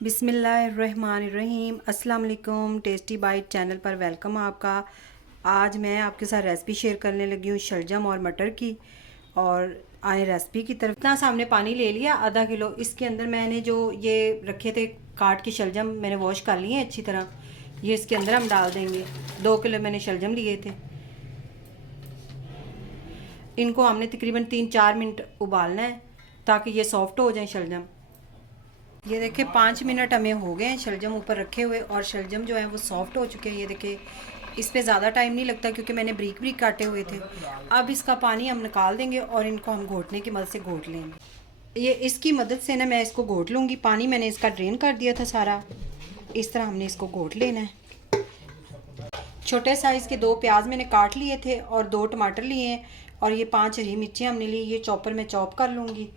बिस्मिल्लाहिर्रहमानिर्रहीम। अस्सलाम वालेकुम। टेस्टी बाइट चैनल पर वेलकम आपका। आज मैं आपके साथ रेसिपी शेयर करने लगी हूँ शलजम और मटर की। और आए रेसिपी की तरफ। इतना सामने पानी ले लिया आधा किलो। इसके अंदर मैंने जो ये रखे थे काट के शलजम मैंने वॉश कर लिए हैं अच्छी तरह। ये इसके अंदर हम डाल देंगे। 2 किलो मैंने शलजम लिए थे। इनको हमने तकरीबन 3-4 मिनट उबालना है ताकि ये सॉफ्ट हो जाए शलजम। ये देखिए 5 मिनट हमें हो गए हैं शलजम ऊपर रखे हुए, और शलजम जो है वो सॉफ्ट हो चुके हैं। ये देखिए इस पे ज़्यादा टाइम नहीं लगता क्योंकि मैंने ब्रीक ब्रीक काटे हुए थे। अब इसका पानी हम निकाल देंगे और इनको हम घोटने की मदद से घोट लेंगे। ये इसकी मदद से ना मैं इसको घोट लूँगी। पानी मैंने इसका ड्रेन कर दिया था सारा। इस तरह हमने इसको घोट लेना है। छोटे साइज़ के 2 प्याज मैंने काट लिए थे और 2 टमाटर लिए हैं, और ये 5 हरी मिर्चें हमने ली। ये चॉपर में चॉप कर लूँगी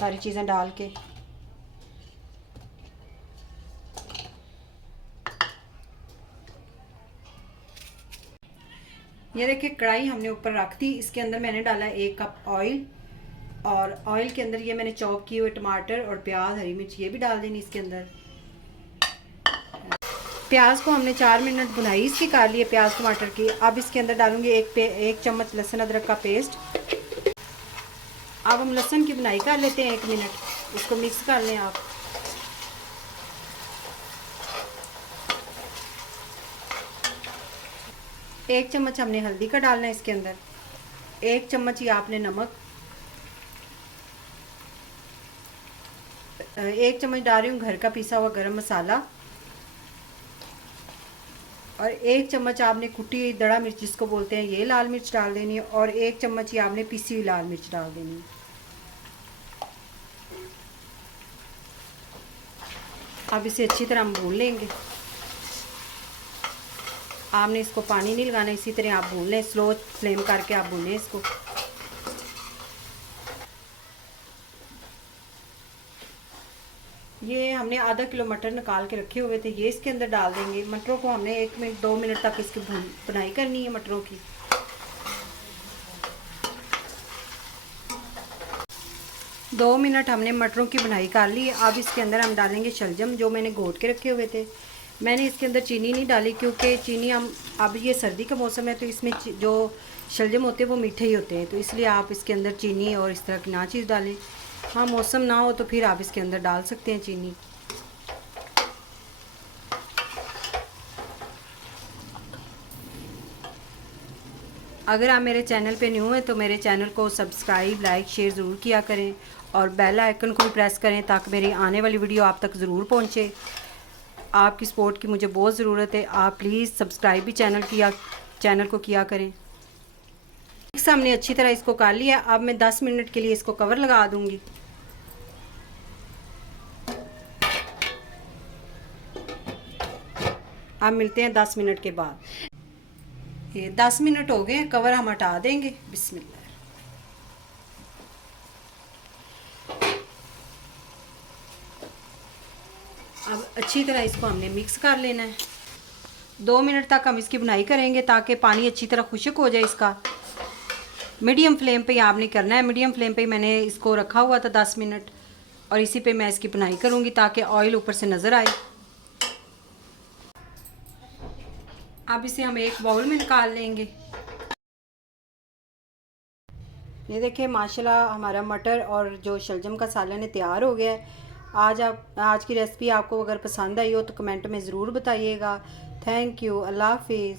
सारी चीज़ें डाल के। ये देखिए कढ़ाई हमने ऊपर रख दी। इसके अंदर मैंने डाला 1 कप ऑयल, और ऑयल के अंदर ये मैंने चॉप किए हुए टमाटर और प्याज हरी मिर्च ये भी डाल देनी इसके अंदर। प्याज को हमने 4 मिनट भुनाई इसकी कर ली है प्याज टमाटर की। अब इसके अंदर डालूंगी 1 चम्मच लहसुन अदरक का पेस्ट। अब हम लहसुन की भुनाई कर लेते हैं 1 मिनट। इसको मिक्स कर लें आप। एक चम्मच हमने हल्दी का डालना है इसके अंदर। 1 चम्मच ही आपने नमक। 1 चम्मच डाल रही हूँ घर का पिसा हुआ गरम मसाला। और 1 चम्मच आपने कुटी दड़ा मिर्च जिसको बोलते हैं ये लाल मिर्च डाल देनी है, और 1 चम्मच ही आपने पिसी हुई लाल मिर्च डाल देनी है। अब इसे अच्छी तरह हम भून लेंगे। आपने इसको पानी नहीं लगाना, इसी तरह आप भून लें। स्लो फ्लेम करके आप भूनें इसको। ये हमने आधा किलो मटर निकाल के रखे हुए थे, ये इसके अंदर डाल देंगे। मटरों को हमने 1 मिनट 2 मिनट तक इसकी भुनाई करनी है मटरों की। 2 मिनट हमने मटरों की भुनाई कर ली है। अब इसके अंदर हम डालेंगे शलजम जो मैंने घोट के रखे हुए थे। मैंने इसके अंदर चीनी नहीं डाली क्योंकि चीनी हम अब ये सर्दी का मौसम है तो इसमें जो शलजम होते हैं वो मीठे ही होते हैं, तो इसलिए आप इसके अंदर चीनी और इस तरह की ना चीज़ डालें। हाँ मौसम ना हो तो फिर आप इसके अंदर डाल सकते हैं चीनी। अगर आप मेरे चैनल पे न्यू हैं तो मेरे चैनल को सब्सक्राइब लाइक शेयर ज़रूर किया करें, और बेल आइकन को भी प्रेस करें ताकि मेरी आने वाली वीडियो आप तक ज़रूर पहुंचे। आपकी सपोर्ट की मुझे बहुत ज़रूरत है। आप प्लीज़ सब्सक्राइब भी चैनल को किया करें। हमने अच्छी तरह इसको कर लिया। अब मैं 10 मिनट के लिए इसको कवर लगा दूंगी। अब मिलते हैं 10 मिनट के बाद। ये 10 मिनट हो गए, कवर हम हटा देंगे। बिस्मिल्लाह। अब अच्छी तरह इसको हमने मिक्स कर लेना है। 2 मिनट तक हम इसकी बुनाई करेंगे ताकि पानी अच्छी तरह खुश्क हो जाए इसका। मीडियम फ्लेम पे आपने करना है। मीडियम फ्लेम पे मैंने इसको रखा हुआ था 10 मिनट, और इसी पे मैं इसकी बुनाई करूँगी ताकि ऑयल ऊपर से नज़र आए। अब इसे हम एक बाउल में निकाल लेंगे। ये देखिए माशाल्लाह हमारा मटर और जो शलजम का सालन है तैयार हो गया है। आज की रेसिपी आपको अगर पसंद आई हो तो कमेंट में ज़रूर बताइएगा। Thank you. अल्लाह हाफिज़।